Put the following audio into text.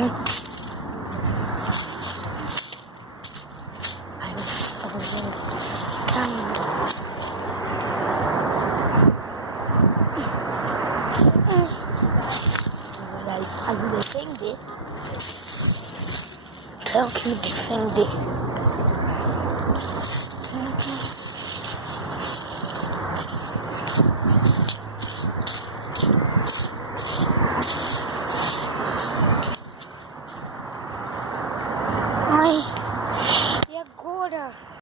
Guys, can you defend it? Tell me defend it.